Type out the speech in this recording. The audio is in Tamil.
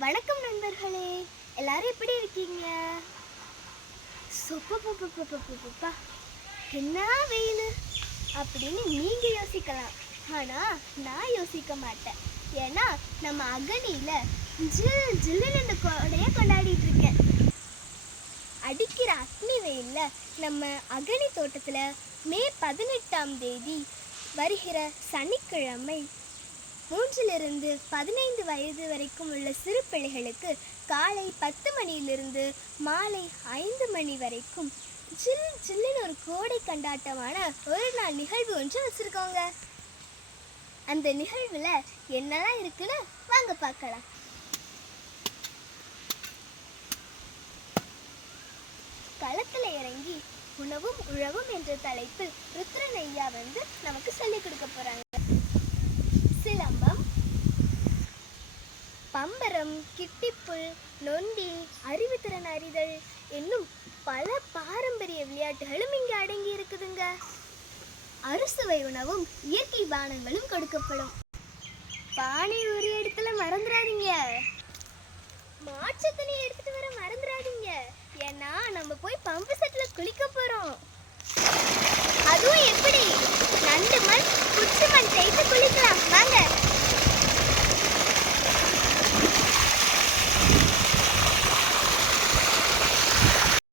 வணக்கம் நண்பர்களே, எல்லாரும் எப்படி இருக்கீங்க? சொப்பா என்ன வெயில் அப்படின்னு நீங்க யோசிக்கலாம். ஆனா நான் யோசிக்க மாட்டேன். ஏன்னா நம்ம அகனியில ஜில் ஜில்லுன்னு கோடையை கொண்டாடிட்டு இருக்கேன். அடிக்கிற அக்னி வெயில்ல நம்ம அகனி தோட்டத்துல மே 18ஆம் தேதி வருகிற சனிக்கிழமை 3லிருந்து 15 வயது வரைக்கும் உள்ள சிறு பிள்ளைகளுக்கு காலை 10 மணியிலிருந்து மாலை 5 மணி வரைக்கும் ஜில்லுன்னு ஒரு கோடை கொண்டாட்டமான ஒரு நாள் நிகழ்வு ஒன்று வச்சுருக்கோங்க. அந்த நிகழ்வில் என்னெல்லாம் இருக்குன்னு வாங்க பார்க்கலாம். களத்தில் இறங்கி உணவும் உழவும் என்ற தலைப்பில் ருத்ரன் ஐயா நமக்கு சொல்லிக் கொடுக்க போகிறாங்க. சிலம்பம், பம்பரம், கிட்டிப்புல், நொண்டி, அறிவுத்திறன் அறிதல் என்னும் பல பாரம்பரிய விளையாட்டுகளும் இங்கே அடங்கி இருக்குதுங்க. அறுசுவை உணவும் இயற்கை பானங்களும் கொடுக்கப்படும். பானை ஒரு இடத்துல மறந்துடாதீங்க. மாற்று துணி எடுத்துட்டு வர மறந்துடாதீங்க. ஏன்னா நம்ம போய் பம்பு செட்ல குளிக்க போறோம். அதுவும் எப்படி? நண்டு மண், குச்சி